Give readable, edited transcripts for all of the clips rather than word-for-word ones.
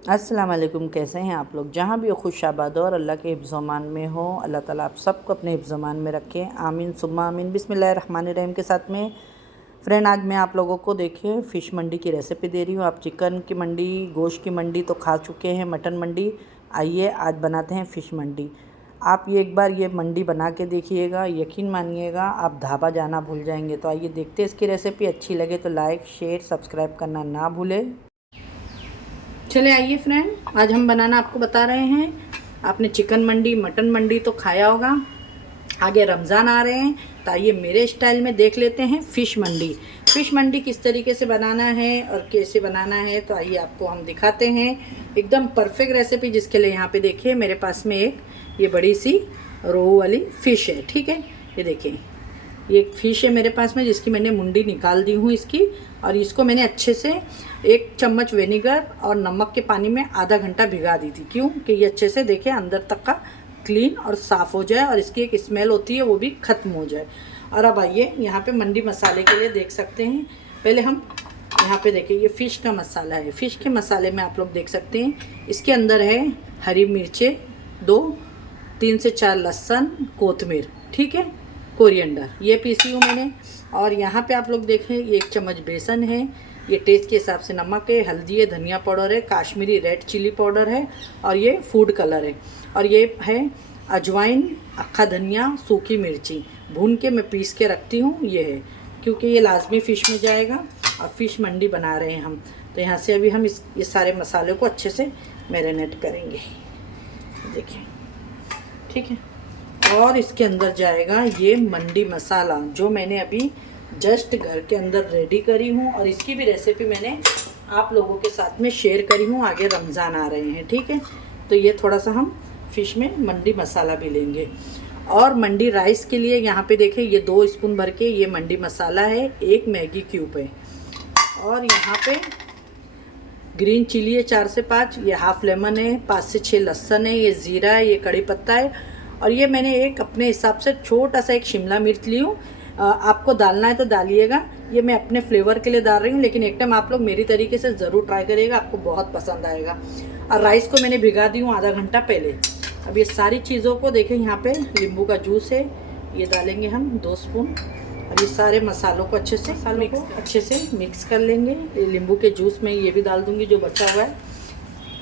अस्सलाम वालेकुम। कैसे हैं आप लोग? जहाँ भी हो खुश आबाद हो और अल्लाह के हिफ्ज़-ओ-मान में हो। अल्लाह ताला आप सबको अपने हिफ्ज़-ओ-मान में रखें, आमीन सुम्मा आमीन। बिस्मिल्लाहिर्रहमानिर्रहीम के साथ में फ्रेंड, आज मैं आप लोगों को देखिए फ़िश मंडी की रेसिपी दे रही हूँ। आप चिकन की मंडी, गोश्त की मंडी तो खा चुके हैं, मटन मंडी। आइए आज बनाते हैं फ़िश मंडी। आप ये एक बार ये मंडी बना के देखिएगा, यकीन मानिएगा आप ढाबा जाना भूल जाएंगे। तो आइए देखते हैं इसकी रेसिपी। अच्छी लगे तो लाइक शेयर सब्सक्राइब करना ना भूलें। चले आइए फ्रेंड, आज हम बनाना आपको बता रहे हैं। आपने चिकन मंडी, मटन मंडी तो खाया होगा, आगे रमज़ान आ रहे हैं तो आइए मेरे स्टाइल में देख लेते हैं फ़िश मंडी। फ़िश मंडी किस तरीके से बनाना है और कैसे बनाना है तो आइए आपको हम दिखाते हैं एकदम परफेक्ट रेसिपी। जिसके लिए यहाँ पे देखिए मेरे पास में एक ये बड़ी सी रोहू वाली फ़िश है, ठीक है। ये देखिए ये एक फ़िश है मेरे पास में, जिसकी मैंने मुंडी निकाल दी हूँ इसकी। और इसको मैंने अच्छे से 1 चम्मच विनेगर और नमक के पानी में आधा घंटा भिगा दी थी। क्यों कि ये अच्छे से देखें अंदर तक का क्लीन और साफ़ हो जाए और इसकी एक स्मेल होती है वो भी ख़त्म हो जाए। और अब आइए यहाँ पे मंडी मसाले के लिए देख सकते हैं। पहले हम यहाँ पे देखिए ये फ़िश का मसाला है। फ़िश के मसाले में आप लोग देख सकते हैं इसके अंदर है हरी मिर्चें 2, 3 से 4 लहसुन, कोतमीर, ठीक है, कोरिएंडर ये पीसी हूँ मैंने। और यहाँ पे आप लोग देखें ये 1 चम्मच बेसन है, ये टेस्ट के हिसाब से नमक है, हल्दी है, धनिया पाउडर है, काश्मीरी रेड चिली पाउडर है और ये फूड कलर है। और ये है अजवाइन, अक्खा धनिया, सूखी मिर्ची भून के मैं पीस के रखती हूँ। ये है क्योंकि ये लाजमी फ़िश में जाएगा और फ़िश मंडी बना रहे हैं हम। तो यहाँ से अभी हम ये सारे मसाले को अच्छे से मैरिनेट करेंगे, देखिए, ठीक है। और इसके अंदर जाएगा ये मंडी मसाला जो मैंने अभी जस्ट घर के अंदर रेडी करी हूँ। और इसकी भी रेसिपी मैंने आप लोगों के साथ में शेयर करी हूँ, आगे रमज़ान आ रहे हैं, ठीक है। तो ये थोड़ा सा हम फ़िश में मंडी मसाला भी लेंगे। और मंडी राइस के लिए यहाँ पे देखें ये 2 स्पून भर के ये मंडी मसाला है, 1 मैगी क्यूब है। और यहाँ पे ग्रीन चिली है 4 से 5, ये हाफ़ लेमन है, 5 से 6 लहसुन है, ये ज़ीरा है, ये कड़ी पत्ता है। और ये मैंने एक अपने हिसाब से छोटा सा एक शिमला मिर्च ली हूँ। आपको डालना है तो डालिएगा, ये मैं अपने फ्लेवर के लिए डाल रही हूँ, लेकिन एक टाइम आप लोग मेरी तरीके से ज़रूर ट्राई करिएगा, आपको बहुत पसंद आएगा। और राइस को मैंने भिगा दी हूँ आधा घंटा पहले। अब ये सारी चीज़ों को देखें, यहाँ पे नींबू का जूस है, ये डालेंगे हम 2 स्पून। और ये सारे मसालों को अच्छे से मिक्स कर लेंगे। ये नींबू के जूस में ये भी डाल दूँगी जो बचा हुआ है,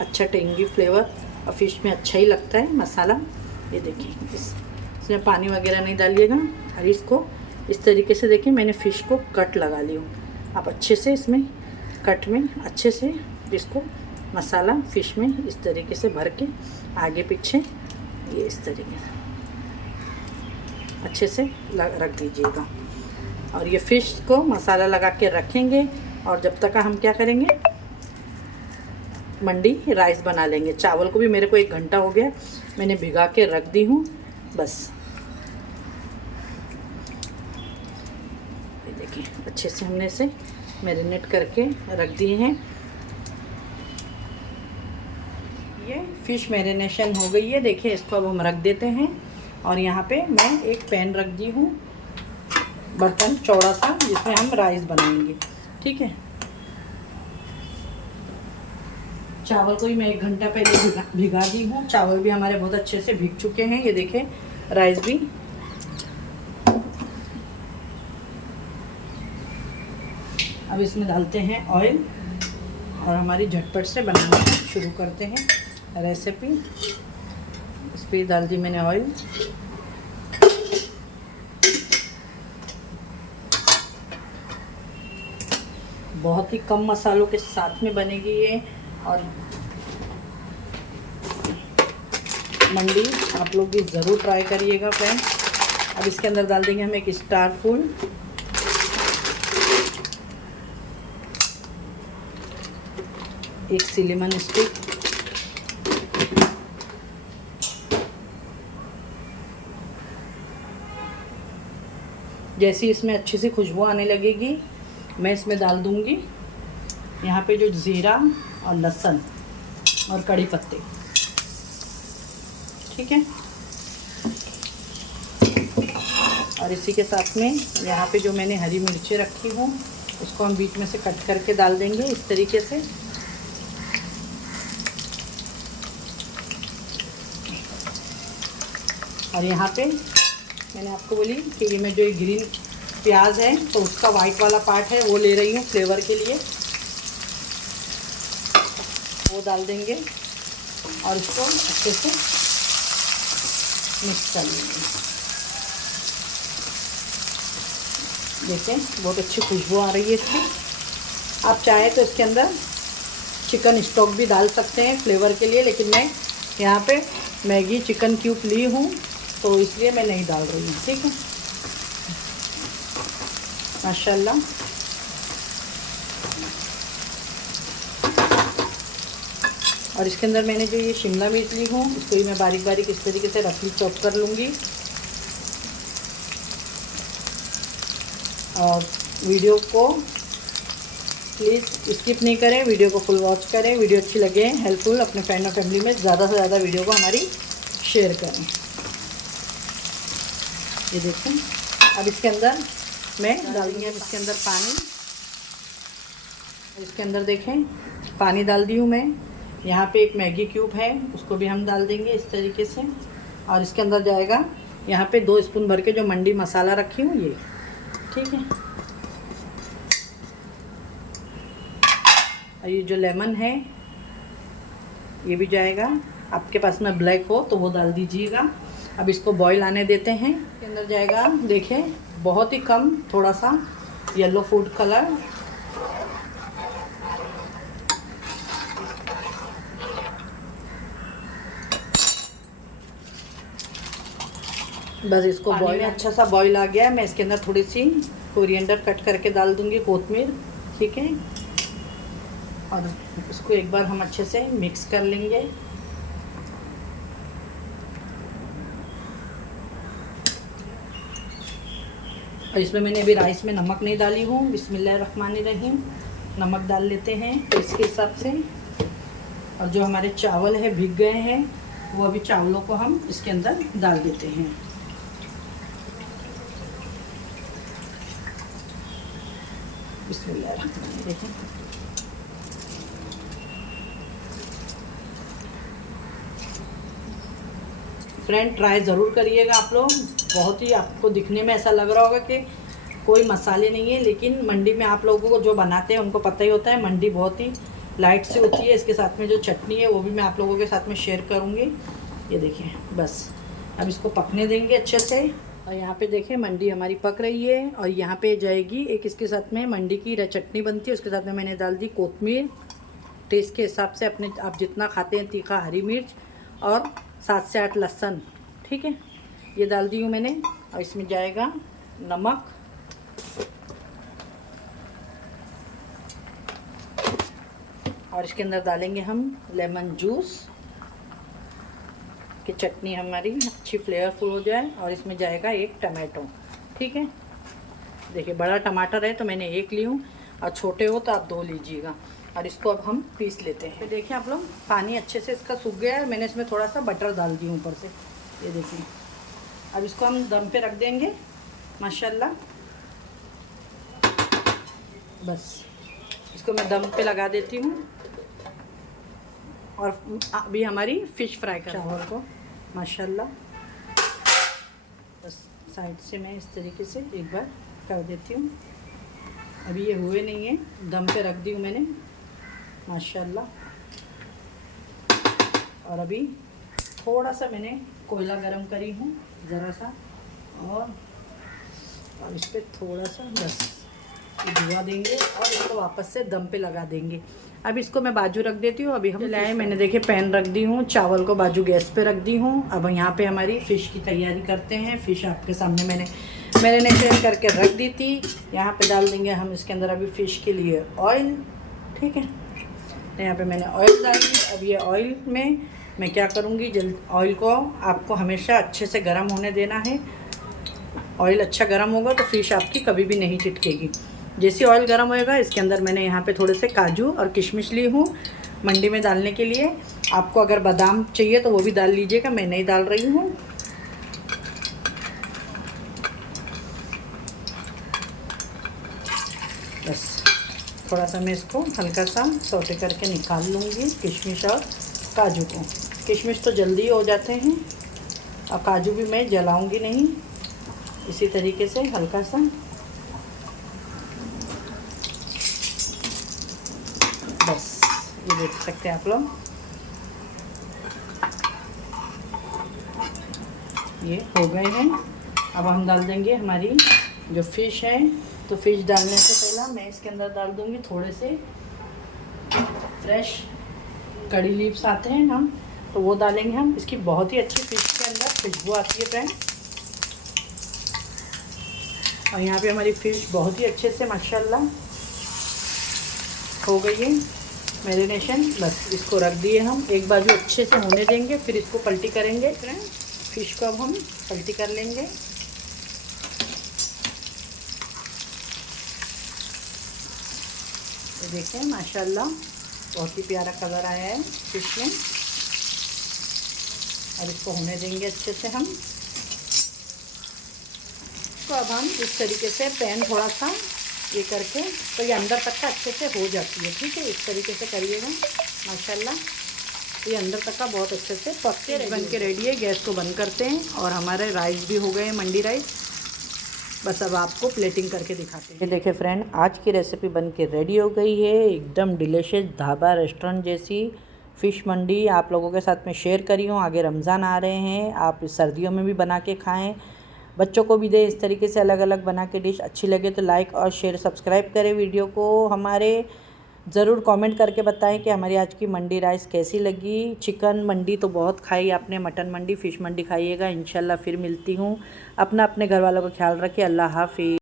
अच्छा टेंगी फ्लेवर और फ़िश में अच्छा ही लगता है मसाला। ये देखिए इसमें पानी वगैरह नहीं डालिएगा। और इसको इस तरीके से देखिए मैंने फ़िश को कट लगा ली हूँ। आप अच्छे से इसमें कट में अच्छे से इसको मसाला फ़िश में इस तरीके से भर के आगे पीछे ये इस तरीके से अच्छे से रख दीजिएगा। और ये फ़िश को मसाला लगा के रखेंगे। और जब तक हम क्या करेंगे, मंडी राइस बना लेंगे। चावल को भी मेरे को 1 घंटा हो गया मैंने भिगा के रख दी हूँ। बस ये देखिए अच्छे से हमने इसे मैरिनेट करके रख दिए हैं। ये फ़िश मैरिनेशन हो गई है, देखिए इसको अब हम रख देते हैं। और यहाँ पे मैं एक पैन रख दी हूँ, बर्तन चौड़ा सा, जिसमें हम राइस बनाएंगे, ठीक है। चावल को भी मैं 1 घंटा पहले भिगा दी हूँ। चावल भी हमारे बहुत अच्छे से भीग चुके हैं, ये देखें राइस भी। अब इसमें डालते हैं ऑयल और हमारी झटपट से बनाना शुरू करते हैं रेसिपी। इस पर डाल दी मैंने ऑयल। बहुत ही कम मसालों के साथ में बनेगी ये। और मंडी आप लोग भी ज़रूर ट्राई करिएगा फ्रेंड। अब इसके अंदर डाल देंगे हम एक स्टार फूल, एक सिनेमन स्टिक, जैसी इसमें अच्छी सी खुशबू आने लगेगी मैं इसमें डाल दूंगी यहाँ पे जो ज़ीरा और लहसुन और कड़ी पत्ते, ठीक है। और इसी के साथ में यहाँ पे जो मैंने हरी मिर्चें रखी हूँ उसको हम बीच में से कट करके डाल देंगे इस तरीके से। और यहाँ पे मैंने आपको बोली कि ये मैं जो ये ग्रीन प्याज है तो उसका वाइट वाला पार्ट है वो ले रही हूँ फ्लेवर के लिए, वो डाल देंगे और इसको अच्छे से मिक्स कर लेंगे। देखें बहुत अच्छी खुशबू आ रही है इसकी। आप चाहे तो इसके अंदर चिकन स्टॉक भी डाल सकते हैं फ्लेवर के लिए, लेकिन मैं यहाँ पे मैगी चिकन क्यूब ली हूँ तो इसलिए मैं नहीं डाल रही हूँ। ठीक है, माशाल्लाह। और इसके अंदर मैंने जो ये शिमला मिर्च ली हूँ इसको ही मैं बारीक बारीक इस तरीके से रफली चॉप कर लूँगी। और वीडियो को प्लीज़ स्किप नहीं करें, वीडियो को फुल वॉच करें। वीडियो अच्छी लगे हेल्पफुल अपने फ्रेंड और फैमिली में ज़्यादा से ज़्यादा वीडियो को हमारी शेयर करें। ये देखें, अब इसके अंदर मैं डाल दूँगी इसके अंदर पानी। इसके अंदर देखें पानी डाल दी हूँ मैं। यहाँ पे एक मैगी क्यूब है उसको भी हम डाल देंगे इस तरीके से। और इसके अंदर जाएगा यहाँ पे 2 स्पून भर के जो मंडी मसाला रखी हूँ ये। ठीक है, और ये जो लेमन है ये भी जाएगा। आपके पास में ब्लैक हो तो वो डाल दीजिएगा। अब इसको बॉईल आने देते हैं। इसके अंदर जाएगा देखें बहुत ही कम, थोड़ा सा येलो फूड कलर। बस इसको बॉईल, अच्छा सा बॉईल आ गया है। मैं इसके अंदर थोड़ी सी कोरिएंडर कट करके डाल दूंगी, कोतमीर। ठीक है, और इसको एक बार हम अच्छे से मिक्स कर लेंगे। और इसमें मैंने अभी राइस में नमक नहीं डाली हूँ। बिस्मिल्लाहिर्रहमानिर्रहीम। नमक डाल लेते हैं तो इसके हिसाब से। और जो हमारे चावल है भीग गए हैं वो अभी चावलों को हम इसके अंदर डाल देते हैं। बिस्मिल्लाहिर्रहमानिर्रहीम। फ्रेंड ट्राई ज़रूर करिएगा आप लोग। बहुत ही आपको दिखने में ऐसा लग रहा होगा कि कोई मसाले नहीं है, लेकिन मंडी में आप लोगों को जो बनाते हैं उनको पता ही होता है मंडी बहुत ही लाइट से होती है। इसके साथ में जो चटनी है वो भी मैं आप लोगों के साथ में शेयर करूँगी। ये देखिए, बस अब इसको पकने देंगे अच्छे से। और यहाँ पे देखें मंडी हमारी पक रही है। और यहाँ पे जाएगी एक इसके साथ में मंडी की चटनी बनती है, उसके साथ में मैंने डाल दी कोतमीर टेस्ट के हिसाब से, अपने आप जितना खाते हैं तीखा, हरी मिर्च और 7 से 8 लहसुन। ठीक है, ये डाल दी हूँ मैंने। और इसमें जाएगा नमक, और इसके अंदर डालेंगे हम लेमन जूस कि चटनी हमारी अच्छी फ्लेवरफुल हो जाए। और इसमें जाएगा एक टमाटो। ठीक है, देखिए बड़ा टमाटर है तो मैंने 1 ली हूँ, और छोटे हो तो आप 2 लीजिएगा। और इसको अब हम पीस लेते हैं। फिर देखिए आप लोग पानी अच्छे से इसका सूख गया है। मैंने इसमें थोड़ा सा बटर डाल दी ऊपर से, ये देखिए। अब इसको हम दम पे रख देंगे माशाल्लाह। बस इसको मैं दम पे लगा देती हूँ। और अभी हमारी फ़िश फ्राई कर चावल को माशाल्लाह बस साइड से मैं इस तरीके से एक बार कर देती हूँ। अभी ये हुए नहीं है, दम पे रख दी हूँ मैंने माशाल्लाह। और अभी थोड़ा सा मैंने कोयला गरम करी हूँ ज़रा सा, और इस पर थोड़ा सा बस धुआं देंगे और इसको वापस से दम पे लगा देंगे। अब इसको मैं बाजू रख देती हूँ। अभी हम लाए, मैंने देखे पैन रख दी हूँ, चावल को बाजू गैस पे रख दी हूँ। अब यहाँ पे हमारी फ़िश की तैयारी करते हैं। फ़िश आपके सामने मैंने मैरिनेट करके रख दी थी। यहाँ पे डाल देंगे हम इसके अंदर अभी फ़िश के लिए ऑयल। ठीक है, तो यहाँ पे मैंने ऑयल डाल दी। अब ये ऑयल में मैं क्या करूँगी, ऑयल को आपको हमेशा अच्छे से गर्म होने देना है। ऑयल अच्छा गर्म होगा तो फ़िश आपकी कभी भी नहीं चिटकेगी। जैसे ऑयल गर्म होएगा इसके अंदर मैंने यहाँ पे थोड़े से काजू और किशमिश ली हूँ मंडी में डालने के लिए। आपको अगर बादाम चाहिए तो वो भी डाल लीजिएगा, मैं नहीं डाल रही हूँ। बस थोड़ा सा मैं इसको हल्का सा सौटे करके निकाल लूँगी किशमिश और काजू को। किशमिश तो जल्दी हो जाते हैं और काजू भी मैं जलाऊंगी नहीं, इसी तरीके से हल्का सा बस। ये देख सकते हैं आप लोग, ये हो गए हैं। अब हम डाल देंगे हमारी जो फ़िश है। तो फ़िश डालने से पहले मैं इसके अंदर डाल दूंगी थोड़े से फ्रेश कड़ी लीव्स आते हैं हम, तो वो डालेंगे हम। इसकी बहुत ही अच्छी फ़िश के अंदर खुशबू आती है फ्रेंड। और यहाँ पे हमारी फ़िश बहुत ही अच्छे से माशाल्लाह हो गई है मैरिनेशन। बस इसको रख दिए हम, एक बाजू अच्छे से होने देंगे, फिर इसको पलटी करेंगे फ्रेंड। फ़िश को अब हम पलटी कर लेंगे। ये देखें माशाल्लाह बहुत ही प्यारा कलर आया है फ़िश में। और इसको होने देंगे अच्छे से हम। तो अब हम इस तरीके से पैन थोड़ा सा ये करके, तो ये अंदर तक का अच्छे से हो जाती है। ठीक है, इस तरीके से करिएगा माशाल्लाह। ये अंदर तक का बहुत अच्छे से पक के बन के रेडी है। गैस को बंद करते हैं और हमारे राइस भी हो गए हैं, मंडी राइस। बस अब आपको प्लेटिंग करके दिखाते हैं। ये देखिए फ्रेंड, आज की रेसिपी बन के रेडी हो गई है। एकदम डिलीशियस ढाबा रेस्टोरेंट जैसी फ़िश मंडी आप लोगों के साथ में शेयर करी हूँ। आगे रमज़ान आ रहे हैं, आप सर्दियों में भी बना के खाएँ, बच्चों को भी दें इस तरीके से अलग अलग बना के डिश। अच्छी लगे तो लाइक और शेयर सब्सक्राइब करें वीडियो को हमारे। ज़रूर कमेंट करके बताएं कि हमारी आज की मंडी राइस कैसी लगी। चिकन मंडी तो बहुत खाई आपने, मटन मंडी, फ़िश मंडी खाइएगा इंशाल्लाह। फिर मिलती हूँ। अपने घर वालों का ख्याल रखिए। अल्लाह हाफ़िज़।